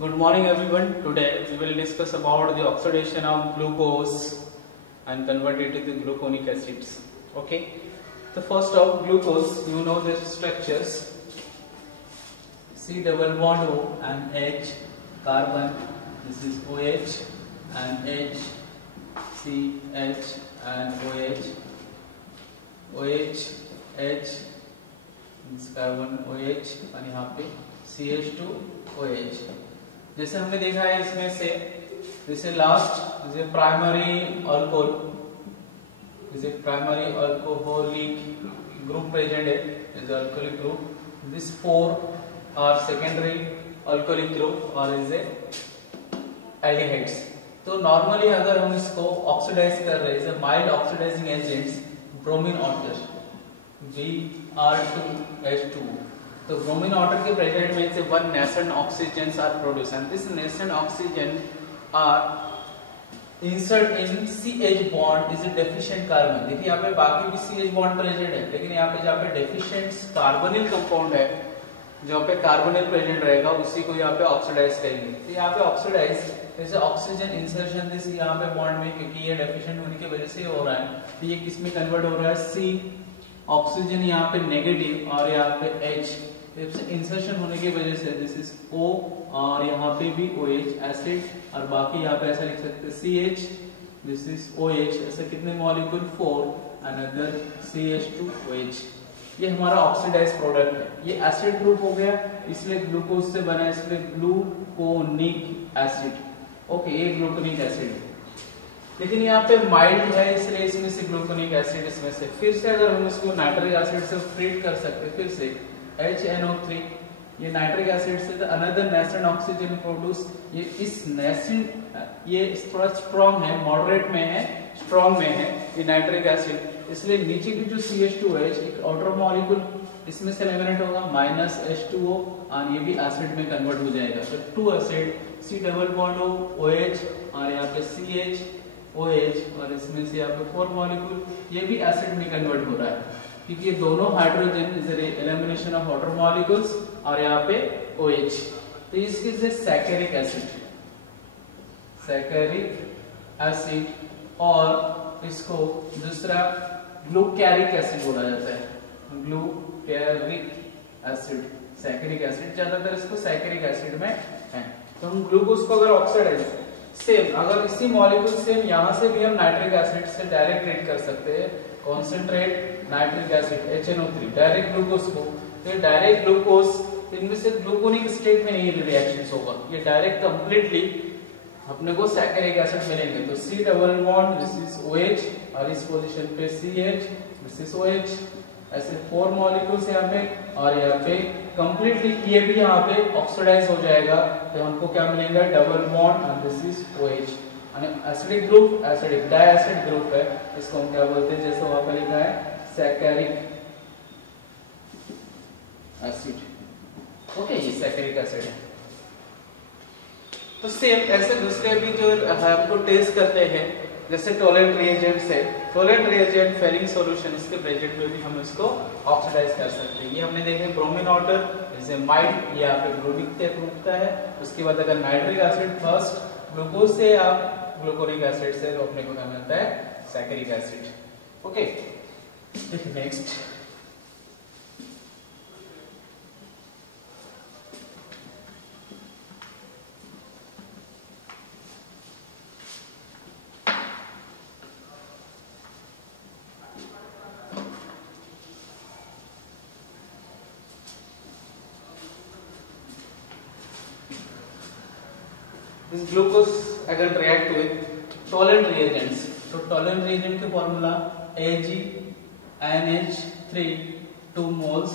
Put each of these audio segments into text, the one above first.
Good morning everyone. Today we will discuss about the oxidation of glucose and convert it to gluconic acids. Okay. So first of glucose, you know the structures. C double bond O and H, carbon. This is OH and H, C, H and OH. OH, H, this carbon OH और यहाँ पे CH2 OH. जैसे हमने देखा है इसमें से जैसे लास्ट जैसे प्राइमरी अल्कोहल जैसे प्राइमरी अल्कोहलिक ग्रुप प्रेजेंट है जैसे अल्कोहलिक ग्रुप this four are secondary alcoholic group और इज एल्डिहाइड्स. तो नॉर्मली अगर हम इसको ऑक्सीडाइज कर रहे हैं mild oxidising agents bromine water Br2H2. तो ब्रोमीन वाटर के प्रेजेंट में से one nascent oxygen are produce and this nascent oxygen are insert in CH bond is a deficient carbon. देखिए यहाँ पे बाकी भी CH बॉन्ड प्रेजेंट है लेकिन यहाँ पे जहाँ पे डेफिशिएंट कार्बोनिल कंपाउंड है जहाँ पे कार्बोनिल प्रेजेंट रहेगा उसी को यहाँ पे ऑक्सीडाइज करेंगे. तो यहाँ पे ऑक्सीडाइज जैसे ऑक्सीजन इंसर्शन दिस यहाँ पे बॉन्ड में क्योंकि ये डेफिशिएंट होने की वजह से हो रहा है तो ये किस में कन्वर्ट हो रहा है C ऑक्सीजन यहाँ पे नेगेटिव और यहाँ पे H इंसर्शन होने की वजह से दिस इज O और यहाँ पे भी OH एसिड और बाकी यहाँ पे ऐसा लिख सकते हैं CH दिस इज OH. ऐसे कितने मॉलिक्यूल 4 अनदर CH2OH. ये हमारा ऑक्सीडाइज प्रोडक्ट है. ये एसिड ग्रुप हो गया इसलिए ग्लूकोज से बना इसलिए ग्लूकोनिक एसिड. ओके ये ग्लूकोनिक एसिड लेकिन यहाँ पे माइल्ड है इसलिए इसमें से ग्लूकोनिक एसिड इसमें से फिर से अगर हम इसको नाइट्रिक एसिड से ट्रीट कर सकते फिर से HNO3 ये नाइट्रिक एसिड से अनदर नेसेंट ऑक्सीजन प्रोड्यूस. ये इस नेसेंट ये थोड़ा स्ट्रॉन्ग है मॉडरेट में है स्ट्रॉन्ग में है ये नाइट्रिक एसिड इसलिए नीचे की जो CH2H एक आउटर मॉलिक्यूल इसमें से एलिमिनेट होगा माइनस H2O और ये भी एसिड में कन्वर्ट हो जाएगा. तो 2 acid C double bond OH और यहाँ पे CH OH और इसमें से यहाँ पे 4 मॉलिक्यूल ये भी एसिड में कन्वर्ट हो रहा है क्योंकि ये दोनों hydrogen is elimination of water molecules और यहाँ पे OH. तो इसकी से सैकरिक एसिड और इसको दूसरा ग्लूकैरिक एसिड बोला जाता है. ग्लूकैरिक एसिड सैकरिक एसिड ज्यादातर इसको सैकरिक एसिड में है. तो हम ग्लूकोज को अगर ऑक्सीडाइज सेम अगर इसी मॉलिक्यूल सेम यहाँ से भी हम नाइट्रिक एसिड से डायरेक्ट ट्रीट कर सकते हैं concentrate nitric acid HNO3 direct glucose को. तो डायरेक्ट ग्लूकोज इनमें से ग्लूकोनिक स्टेट में नहीं रिएक्शंस होगा ये डायरेक्ट कंप्लीटली अपने को सैकरिक एसिड मिलेंगे. तो C double bond this is OH और इस पोजीशन पे CH दिस इज OH ऐसे 4 मॉलिक्यूल्स यहाँ पे और यहाँ पे कंप्लीटली ये भी यहाँ पे ऑक्सीडाइज हो जाएगा तो हमको क्या मिलेगा double bond and this is OH. Acidic group acidic diacid group है इसको हम क्या बोलते हैं जैसे वहां पे लिखा है सैकरिक एसिड. ओके ये सैकरिक एसिड है. तो सेम ऐसे दूसरे भी जो हमको टेस्ट करते हैं जैसे टोलेंट रिएजेंट से टोलेंट रिएजेंट फेलिंग सॉल्यूशन इसके प्रेजेंट में भी हम इसको ऑक्सीडाइज कर सकते हैं. ये हमने देखे ब्रोमीन वाटर जैसे माइल्ड ये यहाँ पे ब्रोमिक रूपता है. उसके बाद अगर नाइट्रिक एसिड फर्स्ट ग्लूकोज से आप ग्लूकोनिक एसिड से तो अपने को क्या मिलता है saccharic acid. Okay next this glucose अगर react with tolerant reagents तो tolerant reagent के फॉर्मूला AgNH3 2 moles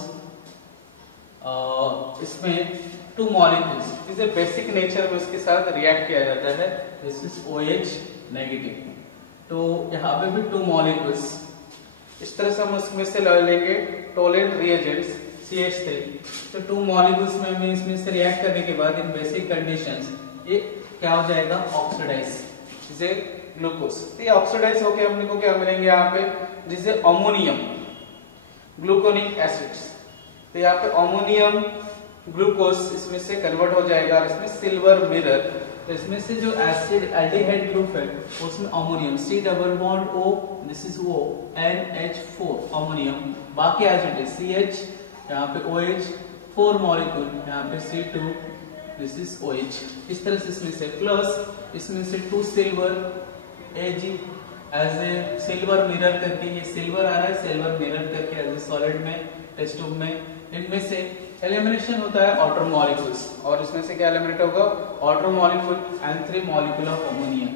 इसमें 2 molecules इसे बेसिक नेचर में उसके साथ रिएक्ट किया जाता है. This is OH negative. तो यहाँ पे भी 2 molecules इस तरह से हम उसमें से ले लेंगे टोलेंट रिएजेंट्स CH3. तो 2 molecules में हमें इसमें से रिएक्ट करने के बाद इन बेसिक कंडीशंस ये क्या हो जाएगा ऑक्सीडाइज जिसे ग्लूकोज. तो ये ऑक्सीडाइज होके हमने को क्या मिलेंगे यहाँ पे जिसे अमोनियम ग्लूकोनिक एसिड्स. तो यहाँ पे अमोनियम ग्लूकोज इसमें से कन्वर्ट हो जाएगा और इसमें सिल्वर मिरर। तो इसमें से जो एसिड एल्डिहाइड ग्रुप है उसमें ammonium C double bond O, this is O, NH4 ammonium, बाकी एज इट इज CH, यहाँ पे OH, 4 मॉलिक्यूल, यहाँ पे C2, दिस इज OH। इस तरह से इसमें से प्लस इसमें से 2 silver Ag as a silver mirror करके, ये सिल्वर आ रहा है सिल्वर मिरर करके एज ए सॉलिड में टेस्ट ट्यूब में। इनमें से एलिमिनेशन होता है आउटर मॉलिक्यूल्स, और इसमें से क्या एलिमिनेट होगा outer molecule and 3 molecule of ammonia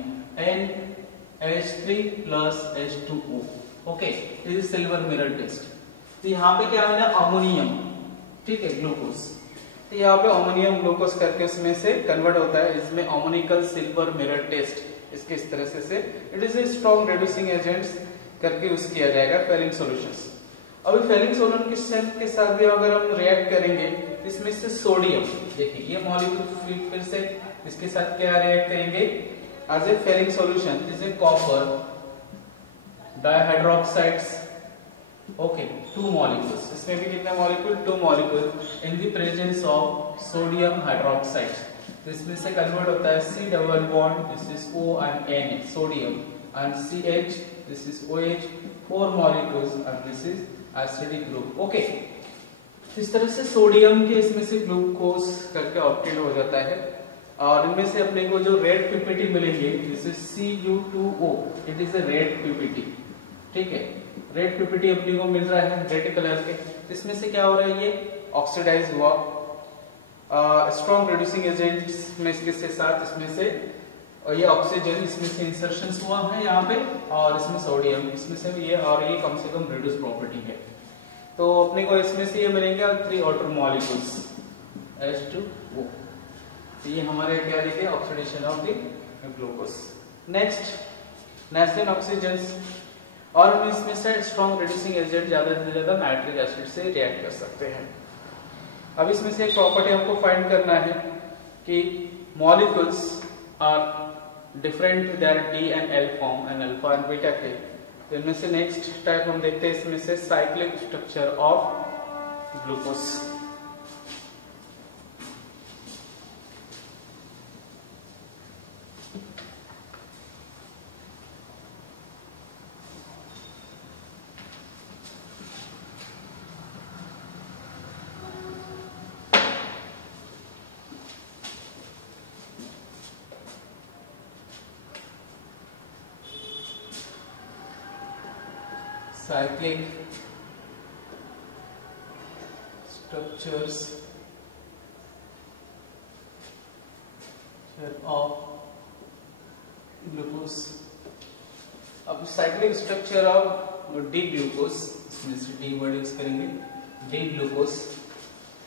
NH3 plus H2O। Okay, this is silver mirror test. तो यहाँ पे क्या है अमोनियम, ठीक है, ग्लूकोज। तो यहाँ पे अमोनियम ग्लूकोज करके उसमें से कन्वर्ट होता है, इसमें अमोनिकल सिल्वर मिरर टेस्ट इसके इस तरह से it is a strong reducing agents करके यूज किया जाएगा फेलिंग सॉल्यूशंस। अभी फेलिंग सॉल्यूशन के साथ भी अगर हम रिएक्ट करेंगे तो इसमें से सोडियम, देखिए ये मॉलिक्यूल फिर से इसके साथ क्या रिएक्ट करेंगे as a Fehling solution, is a copper dihydroxides. Okay, 2 molecules, इसमें भी कितने molecule 2 molecule in the presence of sodium hydroxide. तो इसमें से कन्वर्ट होता है C double bond, this is O and N, sodium, and CH, this is OH, 4 molecules and this is acidic group. Okay, इस तरह से सोडियम के इसमें से ग्लूकोज करके ऑब्टेन हो जाता है। और इनमें से अपने को जो रेड पीपीटी मिलेंगे, this is Cu2O, it is A red PPT, ठीक है, रेड पीपीटी अपने को मिल रहा है रेड कलर के। इसमें से क्या हो रहा है, ये ऑक्सीडाइज हुआ स्ट्रॉन्ग रिड्यूसिंग एजेंट्स में इसके साथ, इसमें से ये ऑक्सीजन इसमें से इंसर्शन हुआ है यहाँ पे, और इसमें सोडियम इसमें से भी ये, और ये कम से कम रिड्यूस प्रॉपर्टी है। तो अपने को इसमें से ये मिलेंगे 3 आउटर मॉलिक्यूल्स H2O। तो ये हमारे क्या देखे oxidation of the glucose. Next oxygen, और हम इसमें से स्ट्रॉन्ग रिड्यूसिंग एजेंट ज्यादा से ज्यादा नाइट्रिक एसिड से रिएक्ट कर सकते हैं। अब इसमें से एक प्रॉपर्टी हमको फाइंड करना है कि molecules are different, they are D and L form and alpha and beta के। तो इनमें से नेक्स्ट टाइप हम देखते हैं इसमें से cyclic structure of glucose. Cyclic structures of glucose। अब cyclic structure of D glucose, इसमें से डी वर्ड यूज करेंगे, डी ग्लूकोज।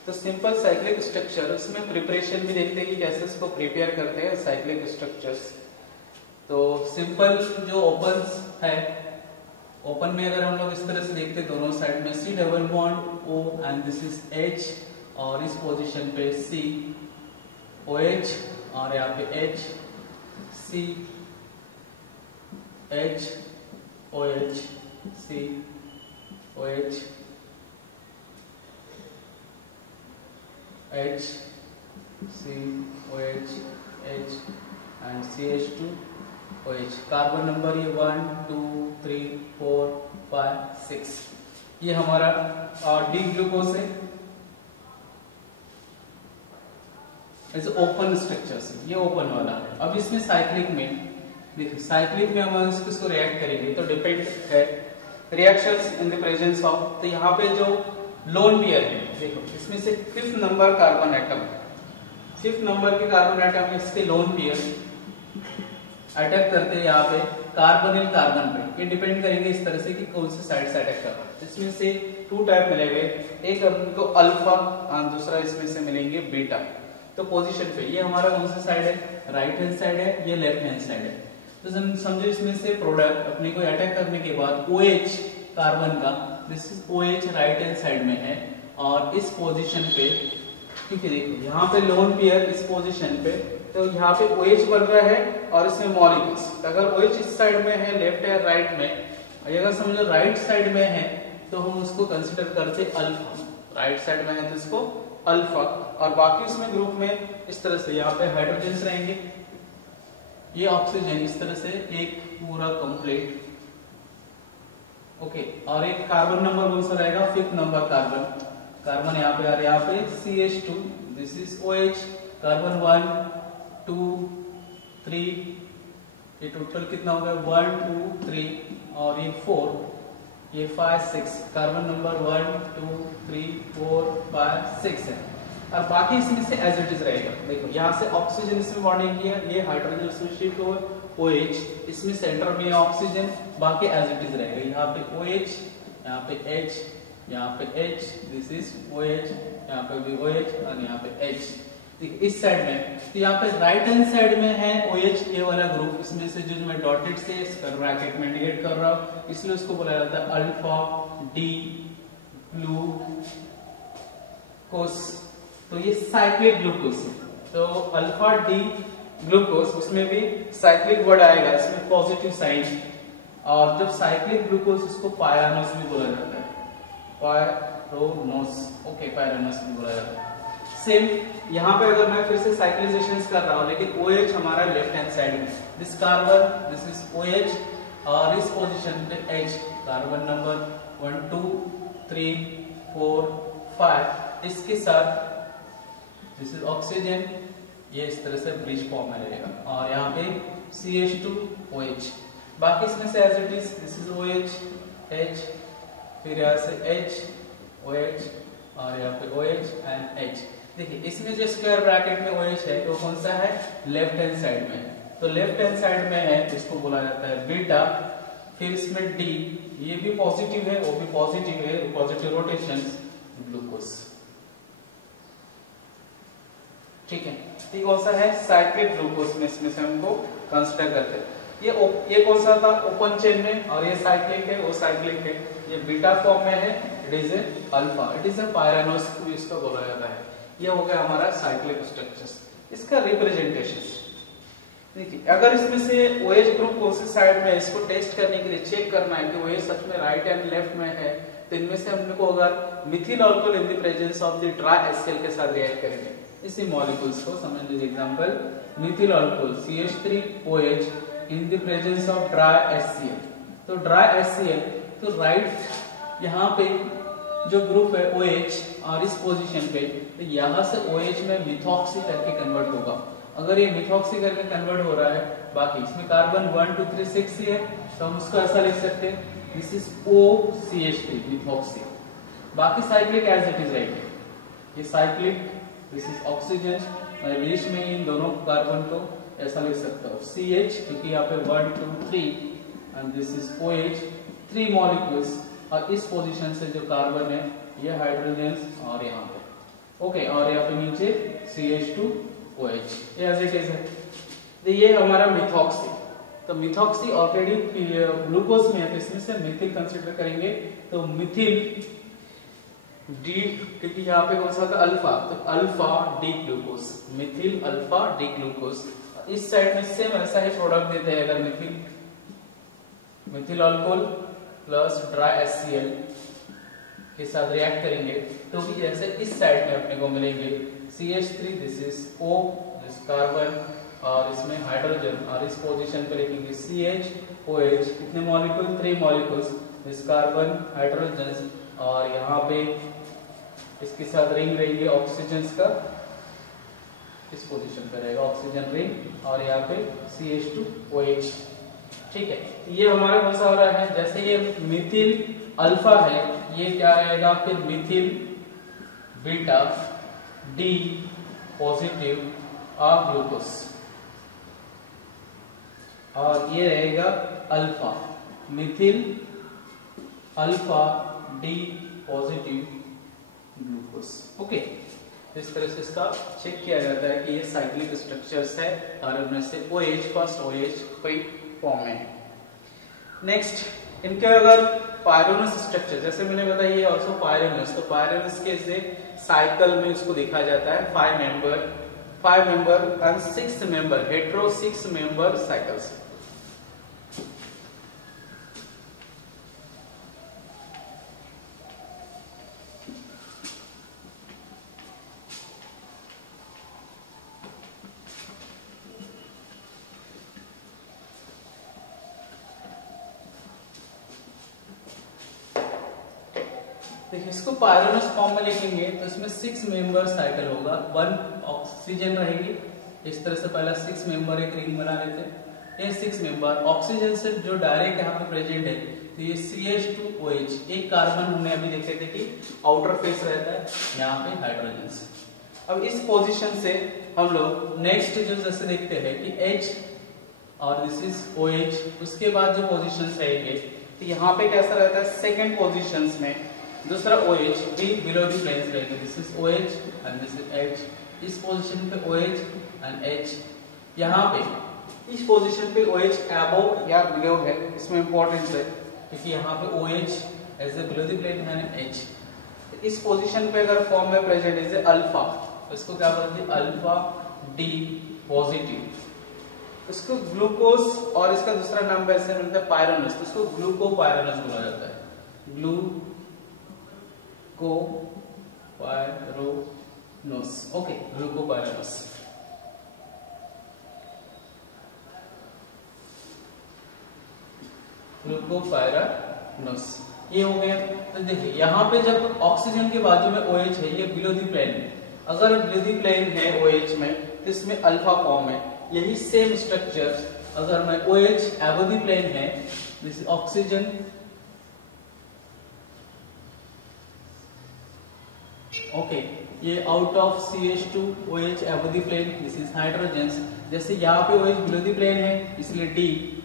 तो सिंपल साइक्लिक स्ट्रक्चर, उसमें प्रिपरेशन भी देखते हैं कि कैसे इसको प्रिपेयर करते हैं साइक्लिक स्ट्रक्चर्स। तो सिंपल जो ओपन है, ओपन में अगर हम लोग इस तरह से देखते हैं दोनों साइड में C double bond O and this is H, और इस पोजीशन पे C OH, और यहाँ पे H C H OH C OH H C OH H and CH2 OH। Carbon number ये 1 2 3 4 5 6, ये हमारा डी ग्लूकोज है। ऐसे ओपन स्ट्रक्चर से, ये ओपन वाला है। अब इसमें साइक्लिक में देखिए, साइक्लिक में हम इसको रिएक्ट करेंगे तो डिपेंड है reactions in the presence of. तो यहाँ पे जो लोन पेयर है, देखो इसमें से 5th नंबर कार्बन एटम है, 5th नंबर के कार्बन एटम इसके लोन पेयर अटैक करते हैं यहाँ पे कार्बोनिल कार्बन पे। ये डिपेंड करेंगे इस तरह से कि कौन से साइड से अटैक कर रहा है। इसमें से 2 टाइप मिलेंगे, एक हमको अल्फा और दूसरा इसमें से मिलेंगे बीटा। तो पोजीशन पे ये हमारा कौन सा साइड है, राइट हैंड साइड है, ये लेफ्ट हैंड साइड है। तो समझो इसमें से प्रोडक्ट अपने को अटैक करने के बाद OH कार्बन का, this is OH right hand side में है, और इस पोजीशन पे, ठीक है, देखो यहाँ पे लोन पेयर इस पोजीशन पे, तो यहाँ पे OH बन रहा है और इसमें मॉलिक्यूल्स। अगर OH इस साइड में है, लेफ्ट है राइट में, अगर समझो राइट साइड में है तो हम उसको कंसीडर करते अल्फा, राइट साइड में है तो इसको अल्फा, और बाकी उसमें ग्रुप में इस तरह से यहाँ पे हाइड्रोजन रहेंगे, ये ऑक्सीजन इस तरह से एक पूरा कंप्लीट। ओके, और एक कार्बन नंबर कौन सा रहेगा, 5th नंबर कार्बन यहाँ पे, और यहाँ पे CH2, this is OH, carbon 1 2 3, ये टोटल कितना हो गया 1 2 3, और ये 4, ये 5 6, कार्बन नंबर 1 2 3 4 5 6 है, और बाकी इसमें से एज इट इज रहेगा। देखो यहाँ से ऑक्सीजन इसमें बॉन्डिंग किया, ये हाइड्रोजन इसमें शिफ्ट हुआ, OH इसमें सेंटर में है ऑक्सीजन, बाकी एज इट इज रहेगा। यहाँ पे OH, यहाँ पे H, यहाँ पे H, दिस इज OH, यहाँ पे भी OH, और यहाँ पे H। इस साइड में, तो यहाँ पे राइट हैंड साइड में है OH, ये वाला ग्रुप, इसमें से जो मैं डॉटेड से ब्रैकेट में इंडिकेट कर रहा हूँ, इसलिए उसको बोला जाता है अल्फा डी ग्लूकोस। तो ये साइक्लिक ग्लूकोस है, तो अल्फा डी ग्लूकोस, उसमें भी साइक्लिक वर्ड आएगा, इसमें पॉजिटिव साइन, और जब साइक्लिक ग्लूकोस इसको पायरानोस भी बोला जाता है, पायरोनोस, ओके पायरानोस भी बोला जाता है। सेम यहाँ पे अगर मैं फिर से साइक्लिजेशंस कर रहा हूँ, लेकिन OH हमारा लेफ्ट हैंड साइड में, this carbon, this is OH, और इस पोजीशन पे H, कार्बन नंबर 1 2 3 4 5, इसके साथ दिस इज ऑक्सीजन, ये इस तरह से ब्रिज फॉर्म में रहेगा, और यहाँ पे CH2 OH, बाकी इसमें से as it is, this is OH H, फिर यहाँ से H OH, और यहाँ पे OH एंड H। देखिए इसमें जो स्क्वायर ब्रैकेट में OH है वो कौन सा है, लेफ्ट हैंड साइड में, तो लेफ्ट हैंड साइड में है, इसको बोला जाता है बीटा, फिर इसमें D, ये भी पॉजिटिव है, वो भी पॉजिटिव है, पॉजिटिव रोटेशंस, ग्लूकोज। ठीक है, ये कौन सा है, साइक्लिक ग्लूकोज में, इसमें से हमको कंसीडर करते हैं। ये कौन सा था, ओपन चेन में, और ये साइक्लिक है, वो साइक्लिक है, ये बीटा फॉर्म में है, it is a alpha, it is a pyranose भी इसको बोला जाता है। ये हो गया हमारा साइक्लिक स्ट्रक्चर्स। इसका रिप्रेजेंटेशन देखिए, अगर इसमें से OH ग्रुप कौन सी साइड में है, इसको टेस्ट करने के लिए चेक करना है कि OH सच में राइट एंड लेफ्ट में है, तो इनमें से हमने को अगर Mithil alcohol in the presence of the try HCl के साथ रिएक्ट करेंगे, इसी मॉलिक्यूल्स को समझ लीजिए। Example, Mithil alcohol CH3OH in the presence of dry HCl, तो ड्राई HCl, तो राइट यहाँ पे जो ग्रुप है OH, और इस पोजीशन पे, तो यहाँ से OH में मिथॉक्सी करके कन्वर्ट होगा। अगर ये मिथॉक्सी करके कन्वर्ट हो रहा है, बाकी इसमें कार्बन 1 2 3 6 ही है, तो हम उसको ऐसा लिख सकते हैं, दिस इज OCH3 मिथॉक्सी, बाकी cyclic as it is right, ये साइक्लिक, दिस इज ऑक्सीजन, मैं बीच में इन दोनों कार्बन को ऐसा लिख सकता हूँ CH, क्योंकि यहाँ पे 1 2 3, and this is OH, 3 molecules, और इस पोजीशन से जो कार्बन है ये हाइड्रोजन, और यहाँ पे ओके, और यहाँ पे नीचे CH2OH, ये एज इट इज है। तो ये हमारा मिथॉक्सी, तो मिथॉक्सी ऑलरेडी ग्लूकोज में है, तो इसमें से मिथिल कंसीडर करेंगे, तो मिथिल डी, क्योंकि यहाँ पे कौन सा था अल्फा, तो alpha D glucose, Mithil alpha D glucose. इस साइड में सेम ऐसा ही प्रोडक्ट देते हैं, अगर Mithil alcohol plus dry HCl के साथ रिएक्ट करेंगे, तो भी जैसे इस साइड में अपने को मिलेंगे CH3, this is O, this carbon, और इसमें हाइड्रोजन, और इस पोजीशन पे लिखेंगे CH OH, कितने molecule, 3 molecules, this carbon, hydrogen, और यहाँ पे इसके साथ रिंग रहेंगे ऑक्सीजन का, इस पोजीशन पे रहेगा ऑक्सीजन रिंग, और यहाँ पे CH2OH। ठीक है, ये हमारा कौन सा हो रहा है, जैसे ये मिथिल अल्फा है, ये क्या रहेगा फिर मिथिल बीटा डी पॉजिटिव और ग्लूकोज, और ये रहेगा alpha, Mithil alpha D positive glucose. Okay, इस तरह से इसका चेक किया जाता है कि ये साइक्लिक स्ट्रक्चर्स है, और उनमें से OH फर्स्ट OH कोई फॉर्म में है। नेक्स्ट, इनके अगर पायरोनस स्ट्रक्चर, जैसे मैंने बताया ये ऑल्सो पायरोनस, तो पायरोनस के से साइकिल में इसको देखा जाता है 5 member and 6 member hetero 6 member cycles. देखिए इसको पायरोनस फॉर्म में लिखेंगे तो इसमें 6 मेंबर साइकिल होगा, 1 ऑक्सीजन रहेगी। इस तरह से पहला 6 मेंबर एक रिंग बना लेते हैं। ये 6 मेंबर ऑक्सीजन से जो डायरेक्ट यहाँ पे प्रेजेंट है तो ये CH2OH, एक कार्बन हमने अभी देखे थे कि आउटर फेस रहता है, यहाँ पे हाइड्रोजन से। अब इस पोजीशन से हम लोग नेक्स्ट जो जैसे देखते हैं कि H और दिस इज OH, उसके बाद जो पोजीशंस रहेंगे तो यहाँ पे कैसा रहता है, सेकंड पोजीशंस में दूसरा OH भी बिलो द प्लेन्स रहेगा, this is OH and this is H। इस पोजीशन पे OH एंड H, यहाँ पे इस पोजीशन पे OH अबव या बिलो है, इसमें इंपॉर्टेंस है क्योंकि यहाँ पे OH as a below the plane है H। इस पोजीशन पे अगर फॉर्म में प्रेजेंट इज अल्फा, तो इसको क्या बोलते हैं, अल्फा D पॉजिटिव। इसको ग्लूकोज और इसका दूसरा नाम वैसे मिलता है पायरोनस, तो इसको ग्लूकोपायरोनस बोला जाता है, ग्लूकोपायरोनस। ओके, ग्लूकोपायरोनस। ग्लूकोपायरोनस ये हो गया। तो देखिए यहाँ पे जब ऑक्सीजन के बाजू में OH है, ये बिलो द प्लेन, अगर बिलो द प्लेन है OH में तो इसमें अल्फा फॉर्म है। यही सेम स्ट्रक्चर अगर मैं OH अबव द प्लेन है, दिस ऑक्सीजन, ओके, ये out of CH2OH above the plane, this is hydrogen. जैसे यहाँ पे OH बिलो द प्लेन है इसलिए D,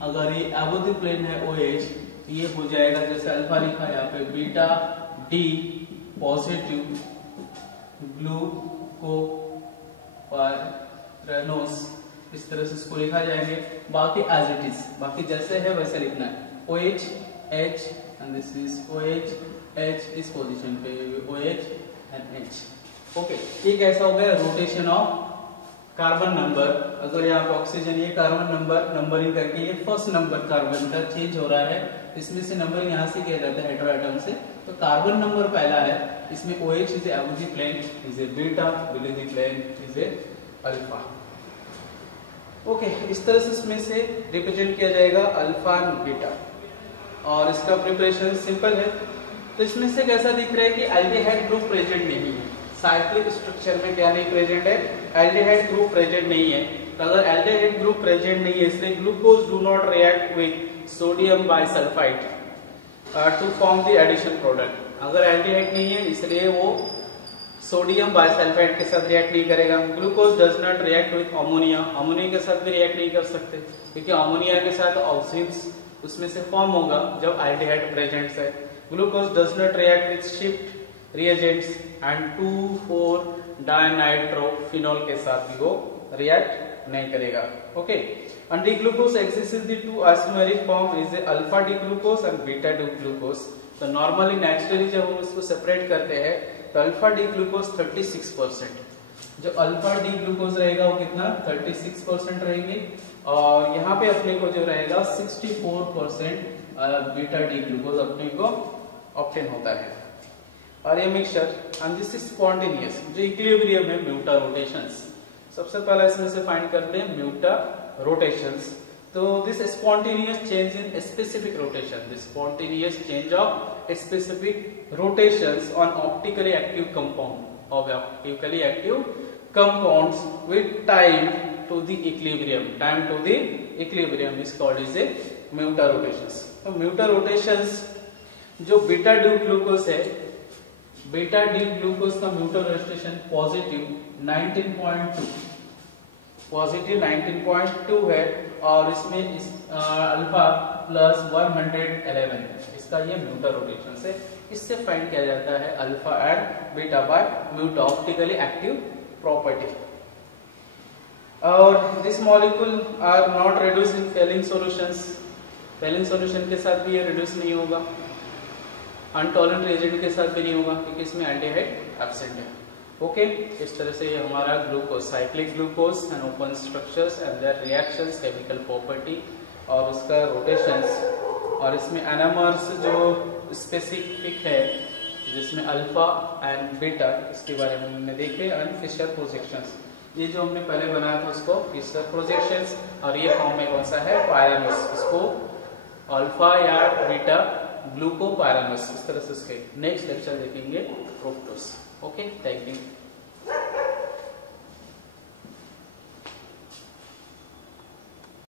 अगर ये अबव द प्लेन है OH तो ये हो जाएगा जैसे अल्फा लिखा है यहाँ पे बीटा D पॉजिटिव ग्लूकोपायरोनस, इस तरह से इसको लिखा जाएंगे। बाकी एज इट इज, बाकी जैसे है वैसे लिखना है, OH H and this is OH H, इस पोजीशन पे OH एंड H। ओके, ये कैसा हो गया, रोटेशन ऑफ कार्बन नंबर। अगर यहाँ पे ऑक्सीजन ये कार्बन नंबर नंबरिंग करके ये फर्स्ट नंबर कार्बन का चेंज हो रहा है, इसमें से नंबरिंग यहाँ से किया जाता है हेटेरो एटम से, तो कार्बन नंबर पहला है, इसमें OH is above the plane, is a beta, below the plane is a alpha. Okay, इस तरह से इसमें से रिप्रेजेंट किया जाएगा अल्फा एंड बीटा, और इसका प्रिपरेशन सिंपल है। तो इसमें से कैसा दिख रहा है कि एल्डिहाइड ग्रुप प्रेजेंट नहीं है, साइक्लिक स्ट्रक्चर में क्या नहीं प्रेजेंट है, एल्डिहाइड ग्रुप प्रेजेंट नहीं है। तो अगर एल्डिहाइड ग्रुप प्रेजेंट नहीं है इसलिए glucose do not react with sodium bisulphite to form the addition product. अगर एल्डिहाइड नहीं है इसलिए वो सोडियम बाइसल्फाइड के साथ रिएक्ट नहीं करेगा। Glucose does not react with ammonia, ammonia के साथ भी रिएक्ट नहीं कर सकते क्योंकि अमोनिया के साथ ऑक्सीजन उसमें से फॉर्म होगा जब एल्डिहाइड प्रेजेंट है। Glucose does not react with shift reagents and 2,4-diनिट्रोफिनॉल के साथ भी वो रिएक्ट नहीं करेगा। Okay, and the glucose exists in the two isomeric form is alpha D glucose and beta D glucose। तो नॉर्मली नेचुरली जब हम इसको सेपरेट करते हैं तो अल्फा डी ग्लूकोज 36%, जो अल्फा डी ग्लूकोज रहेगा वो कितना 36% रहेंगे, और यहाँ पे अपने को जो रहेगा 64% बीटा डी ग्लूकोज अपने को ऑब्टेन होता है। और ये mixture and this is spontaneous, जो इक्विलिब्रियम है म्यूटा रोटेशंस। सबसे पहले इसमें से फाइंड करते हैं म्यूटा रोटेशंस। तो this spontaneous change in specific rotation, this spontaneous change of specific rotations on optically active compound of optically active compounds with time to the equilibrium, time to the equilibrium is called as a mutarotations. तो mutarotations जो beta D glucose है, beta D glucose का म्यूटा rotation positive 19.2 है, और इसमें alpha plus 111, इसका ये म्यूटा rotation है। इससे फाइंड किया जाता है alpha and beta by muta optically active property. और this molecule are not reduce in Fehling solutions, Fehling solution के साथ भी ये रिड्यूस नहीं होगा, अनटॉलरेंट रिएजेंट के साथ भी नहीं होगा क्योंकि इसमें एल्डिहाइड एब्सेंट है। ओके, इस तरह से ये हमारा glucose, cyclic glucose and open structures and there reactions, chemical property और उसका रोटेशंस, और इसमें एनामर्स जो स्पेसिफिक है जिसमें अल्फा एंड बीटा, इसके बारे में हमने देखे, एंड फिशर प्रोजेक्शंस, ये जो हमने पहले बनाया था उसको फिशर प्रोजेक्शंस, और ये फॉर्म में कौन सा है पायरोनस, इसको अल्फा या बीटा ग्लूकोपायरामस, इस तरह से इसके नेक्स्ट लेक्चर देखेंगे फ्रुक्टोज। Okay, thank you.